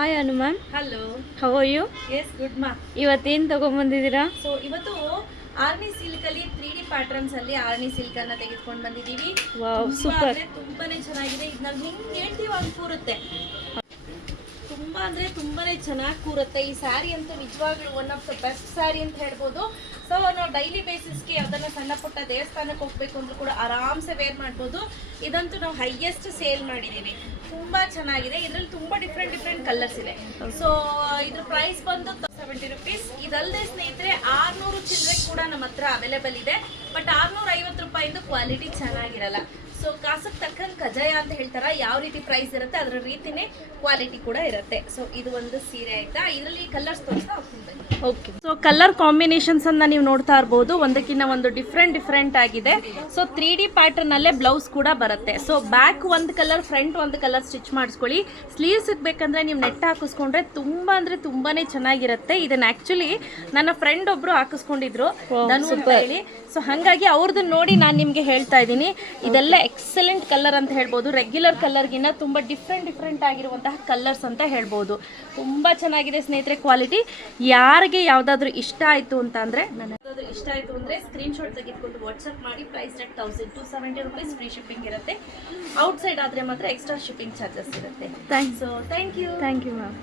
Hi Anu ma'am. Hello. How are you? Yes good ಮಾ. ಇವತ್ತೇನು ತಗೊಂಡ್ಬಂದಿದ್ದೀರಾ? So ಇವತ್ತು ಆರ್ನಿ ಸಿಲ್ಕ್ ಅಲ್ಲಿ 3D ಪ್ಯಾಟರ್ನ್ಸ್ ಅಲ್ಲಿ ಆರ್ನಿ ಸಿಲ್ಕ್ ಅನ್ನ ತೆಗೆದುಕೊಂಡು ಬಂದಿದ್ದೀವಿ. Wow, super. ತುಂಬಾನೇ ಚೆನ್ನಾಗಿದೆ. ಇದು ನಾವು ಹೆಂಗ್ ಹೇಳ್ತೀವಿ ಹಂಗೆ ಕೂರುತ್ತೆ. ತುಂಬಾ ಅಂದ್ರೆ ತುಂಬಾನೇ ಚೆನ್ನಾಗಿ ಕೂರುತ್ತೆ. ಈ ಸ್ಯಾರಿ ಅಂತೂ ನಿಜವಾಗ್ಲೂ one of the best sari ಅಂತ ಹೇಳ್ಬೋದು. ಸೊ ನಾವು ಡೈಲಿ ಬೇಸಿಸ್ಗೆ ಯಾವ್ದನ್ನ ಸಣ್ಣ ಪುಟ್ಟ ದೇವಸ್ಥಾನಕ್ಕೆ ಹೋಗ್ಬೇಕು ಅಂದ್ರೂ ಕೂಡ ಆರಾಮ್ಸೆ ವೇರ್ ಮಾಡ್ಬೋದು. ಇದಂತೂ ನಾವು ಹೈಯೆಸ್ಟ್ ಸೇಲ್ ಮಾಡಿದ್ದೀವಿ. ತುಂಬಾ ಚೆನ್ನಾಗಿದೆ. ಇದರಲ್ಲಿ ತುಂಬಾ ಡಿಫ್ರೆಂಟ್ ಕಲರ್ಸ್ ಇದೆ. ಸೊ ಇದ್ರ ಪ್ರೈಸ್ ಬಂದು 70 rupees. ಇದಲ್ಲದೆ ಸ್ನೇಹಿತರೆ 600 ಚಿಲ್ಲರೆ ಕೂಡ ನಮ್ಮ ಹತ್ರ ಅವೈಲೇಬಲ್ ಇದೆ. ಬಟ್ 650 ರೂಪಾಯಿಂದ ಕ್ವಾಲಿಟಿ ಚೆನ್ನಾಗಿರಲ್ಲ. ಸೊ ಕಾಸಕ್ಕೆ ತಕ್ಕಂಗೆ ಕಜಾಯ ಅಂತ ಹೇಳ್ತಾರ, ಯಾವ ರೀತಿ ಪ್ರೈಸ್ ಇರುತ್ತೆ ಅದರ ರೀತಿನೇ ಕ್ವಾಲಿಟಿ ಕೂಡ ಇರುತ್ತೆ. ಸೊ ಇದು ಒಂದು ಸೀರೆ ಆಯ್ತಾ. ಇದರಲ್ಲಿ ಕಲರ್ಸ್ ತೋರಿಸ್ತಾ ಹೋಗ್ತೀನಿ. ಓಕೆ. ಸೊ ಕಲರ್ ಕಾಂಬಿನೇಷನ್ಸ್ ಅನ್ನ ನೀವು ನೋಡ್ತಾ ಇರ್ಬೋದು. ಒಂದಕ್ಕಿಂತ ಒಂದು ಡಿಫ್ರೆಂಟ್ ಆಗಿದೆ. ಸೊ 3D ಪ್ಯಾಟರ್ನ್ ಅಲ್ಲೇ ಬ್ಲೌಸ್ ಕೂಡ ಬರುತ್ತೆ. ಸೊ ಬ್ಯಾಕ್ ಒಂದು ಕಲರ್, ಫ್ರಂಟ್ ಒಂದು ಕಲರ್ ಸ್ಟಿಚ್ ಮಾಡಿಸ್ಕೊಳ್ಳಿ. ಸ್ಲೀವ್ಸ್ ಬೇಕಂದ್ರೆ ನೀವು ನೆಟ್ ಹಾಕಿಸ್ಕೊಂಡ್ರೆ ತುಂಬಾ ಅಂದ್ರೆ ತುಂಬಾನೇ ಚೆನ್ನಾಗಿರುತ್ತೆ. ಇದನ್ನ ಆಕ್ಚುಲಿ ನನ್ನ ಫ್ರೆಂಡ್ ಒಬ್ರು ಹಾಕಿಸ್ಕೊಂಡಿದ್ರು ಅಂತ ಹೇಳಿ. ಸೊ ಹಾಗಾಗಿ ಅವ್ರದ್ದು ನೋಡಿ ನಾನು ನಿಮಗೆ ಹೇಳ್ತಾ ಇದ್ದೀನಿ. ಇದೆಲ್ಲ ಎಕ್ಸಲೆಂಟ್ ಕಲರ್ ಅಂತ ಹೇಳ್ಬೋದು. ರೆಗ್ಯುಲರ್ ಕಲರ್ಗಿನ್ನ ತುಂಬ ಡಿಫ್ರೆಂಟ್ ಆಗಿರುವಂತಹ ಕಲರ್ಸ್ ಅಂತ ಹೇಳ್ಬೋದು. ತುಂಬ ಚೆನ್ನಾಗಿದೆ ಸ್ನೇಹಿತರೆ ಕ್ವಾಲಿಟಿ. ಯಾರಿಗೆ ಯಾವುದಾದ್ರೂ ಇಷ್ಟ ಆಯಿತು ಅಂತ ಅಂದರೆ ಸ್ಕ್ರೀನ್ಶಾಟ್ ತೆಗೆದುಕೊಂಡು ವಾಟ್ಸಪ್ ಮಾಡಿ. Price rate 1270 rupees. Free shipping ಇರುತ್ತೆ. ಔಟ್ಸೈಡ್ ಆದರೆ ಮಾತ್ರ ಎಕ್ಸ್ಟ್ರಾ ಶಿಪ್ಪಿಂಗ್ ಚಾರ್ಜಸ್ ಇರುತ್ತೆ. Thanks. So thank you ma'am.